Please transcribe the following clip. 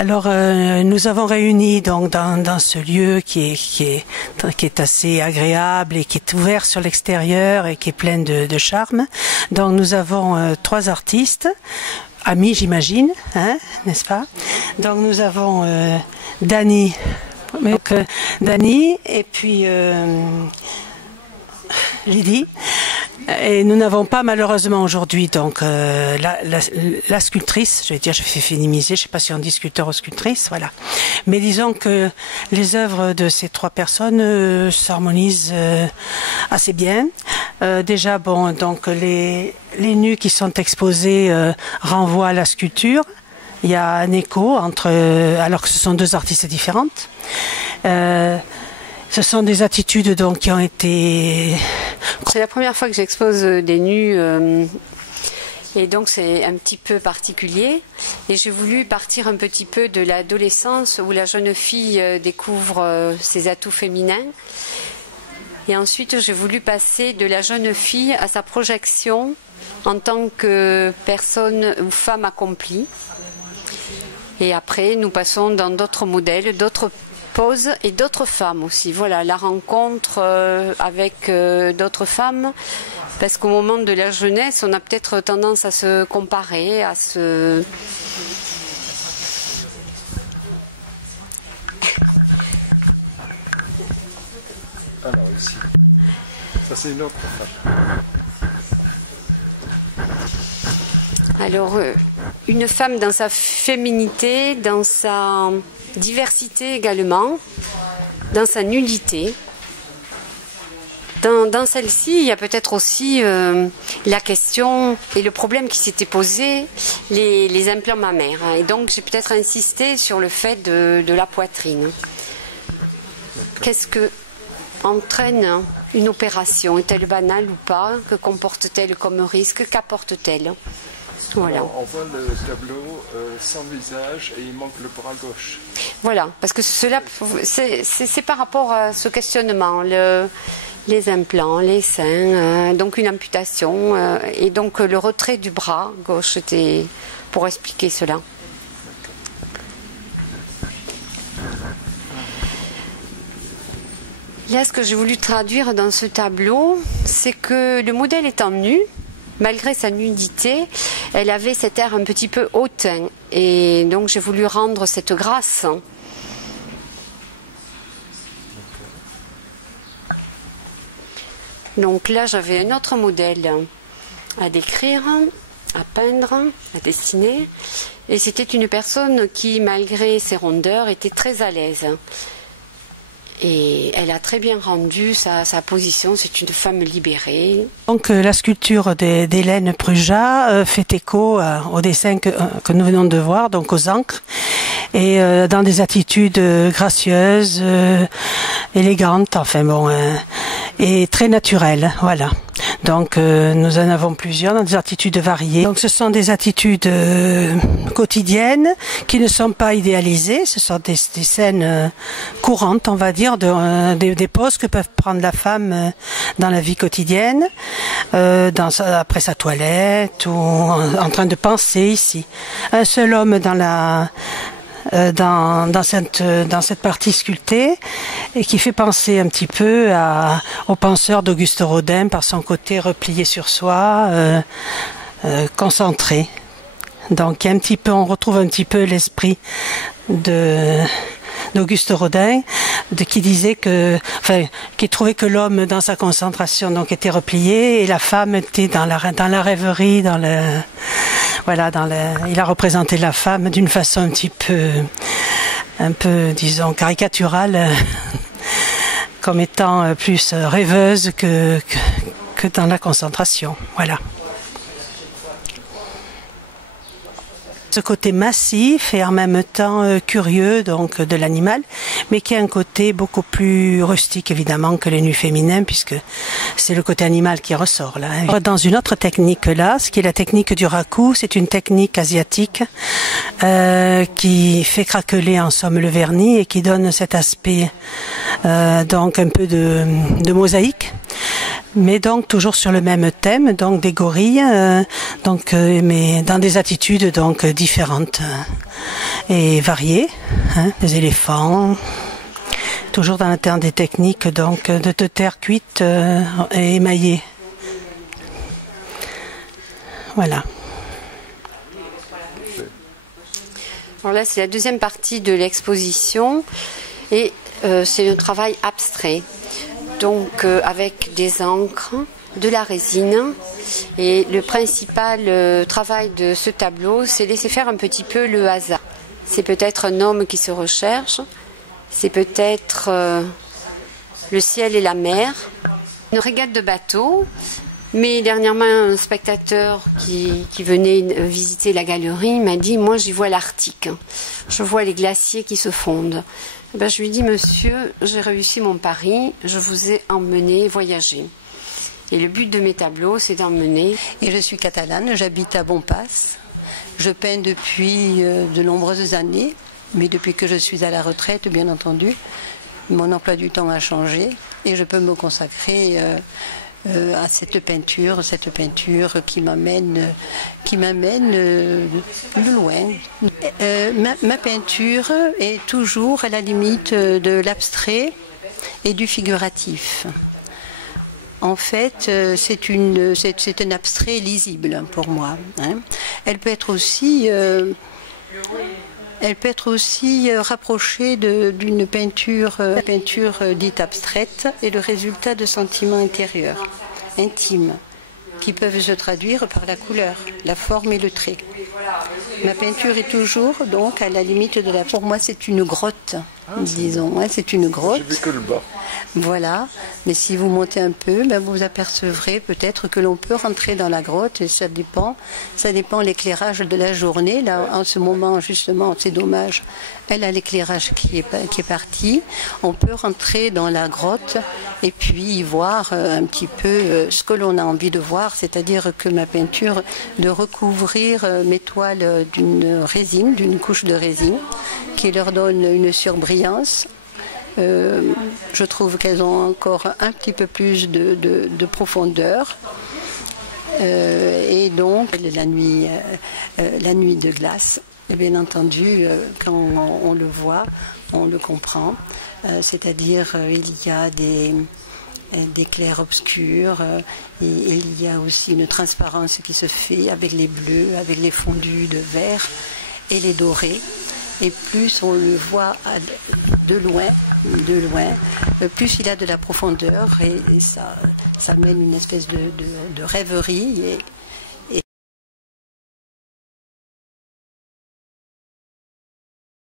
Alors, nous avons réuni donc dans ce lieu qui est assez agréable et qui est ouvert sur l'extérieur et qui est plein de charme. Donc, nous avons 3 artistes, amis j'imagine, hein, n'est-ce pas? Donc, nous avons Dany, et puis Lydie. Et nous n'avons pas malheureusement aujourd'hui donc la sculptrice, je vais féminiser, je ne sais pas si on dit sculpteur ou sculptrice, voilà. Mais disons que les œuvres de ces 3 personnes s'harmonisent assez bien. Déjà bon, donc les nus qui sont exposés renvoient à la sculpture. Il y a un écho entre, alors que ce sont 2 artistes différentes. Ce sont des attitudes donc qui ont été... C'est la première fois que j'expose des nus et donc c'est un petit peu particulier. Et j'ai voulu partir un petit peu de l'adolescence où la jeune fille découvre ses atouts féminins. Et ensuite j'ai voulu passer de la jeune fille à sa projection en tant que personne ou femme accomplie. Et après nous passons dans d'autres modèles, d'autres poses et d'autres femmes aussi. Voilà, la rencontre avec d'autres femmes, parce qu'au moment de la jeunesse, on a peut-être tendance à se comparer, à se... Alors ici, ça c'est une autre femme. Alors, une femme dans sa féminité, dans sa diversité également, dans sa nullité. Dans celle-ci, il y a peut-être aussi la question et le problème qui s'était posé, les implants mammaires. Et donc, j'ai peut-être insisté sur le fait de la poitrine. Qu'est-ce que entraîne une opération? Est-elle banale ou pas? Que comporte-t-elle comme risque? Qu'apporte-t-elle? Voilà. On voit le tableau sans visage et il manque le bras gauche. Voilà, parce que cela, c'est par rapport à ce questionnement, les implants, les seins, donc une amputation, et donc le retrait du bras gauche, c'était pour expliquer cela. Là, ce que j'ai voulu traduire dans ce tableau, c'est que le modèle étant nu, malgré sa nudité, elle avait cet air un petit peu hautain. Et donc j'ai voulu rendre cette grâce. Donc là, j'avais un autre modèle à décrire, à peindre, à dessiner. Et c'était une personne qui, malgré ses rondeurs, était très à l'aise. Et elle a très bien rendu sa position, c'est une femme libérée. Donc la sculpture d'Hélène Prujat fait écho au dessin que nous venons de voir, donc aux encres, et dans des attitudes gracieuses, élégantes, enfin bon, et très naturelles, voilà. Donc nous en avons plusieurs dans des attitudes variées. Donc ce sont des attitudes quotidiennes qui ne sont pas idéalisées, ce sont des scènes courantes, on va dire, des poses que peuvent prendre la femme dans la vie quotidienne, après sa toilette ou en train de penser ici. Un seul homme dans cette partie sculptée et qui fait penser un petit peu au penseur d'Auguste Rodin par son côté replié sur soi, concentré. Donc on retrouve un petit peu l'esprit d'Auguste Rodin, qui disait qui trouvait que l'homme dans sa concentration donc était replié et la femme était dans la rêverie, il a représenté la femme d'une façon un peu disons caricaturale, comme étant plus rêveuse que dans la concentration. Voilà. Ce côté massif et en même temps curieux donc de l'animal, mais qui a un côté beaucoup plus rustique évidemment que les nus féminins, puisque c'est le côté animal qui ressort là. Dans une autre technique là, ce qui est la technique du raku, c'est une technique asiatique qui fait craqueler en somme le vernis et qui donne cet aspect donc un peu de mosaïque. Mais donc toujours sur le même thème, donc des gorilles, mais dans des attitudes donc différentes et variées, hein, des éléphants, toujours dans le terme des techniques donc de terre cuite et émaillée. Voilà. Alors là, c'est la deuxième partie de l'exposition et c'est un travail abstrait. Donc avec des encres, de la résine. Et le principal travail de ce tableau, c'est laisser faire un petit peu le hasard. C'est peut-être un homme qui se recherche, c'est peut-être le ciel et la mer, une régate de bateau. Mais dernièrement, un spectateur qui venait visiter la galerie m'a dit « Moi, j'y vois l'Arctique. Je vois les glaciers qui se fondent. » Ben, je lui ai dit « Monsieur, j'ai réussi mon pari. Je vous ai emmené voyager. » Et le but de mes tableaux, c'est d'emmener. Et je suis catalane, j'habite à Bompas. Je peins depuis de nombreuses années, mais depuis que je suis à la retraite, bien entendu, mon emploi du temps a changé et je peux me consacrer à cette peinture qui m'amène de loin. Ma peinture est toujours à la limite de l'abstrait et du figuratif. En fait, c'est un abstrait lisible pour moi. Hein. Elle peut être aussi rapprochée d'une peinture dite abstraite et le résultat de sentiments intérieurs, intimes, qui peuvent se traduire par la couleur, la forme et le trait. Ma peinture est toujours donc à la limite de la... Pour moi, c'est une grotte, disons. Hein, c'est une grotte. J'ai vu que le bas. Voilà, mais si vous montez un peu, ben vous apercevrez peut-être que l'on peut rentrer dans la grotte et ça dépend l'éclairage de la journée. Là, en ce moment, justement, c'est dommage, elle a l'éclairage qui est parti. On peut rentrer dans la grotte et puis voir un petit peu ce que l'on a envie de voir, c'est-à-dire que ma peinture, de recouvrir mes toiles d'une résine, d'une couche de résine, qui leur donne une surbrillance. Je trouve qu'elles ont encore un petit peu plus de profondeur. Et donc, la nuit de glace, bien entendu, quand on le voit, on le comprend. C'est-à-dire, il y a des clairs-obscurs, il y a aussi une transparence qui se fait avec les bleus, avec les fondus de vert et les dorés. Et plus on le voit de loin, plus il a de la profondeur et ça mène une espèce de rêverie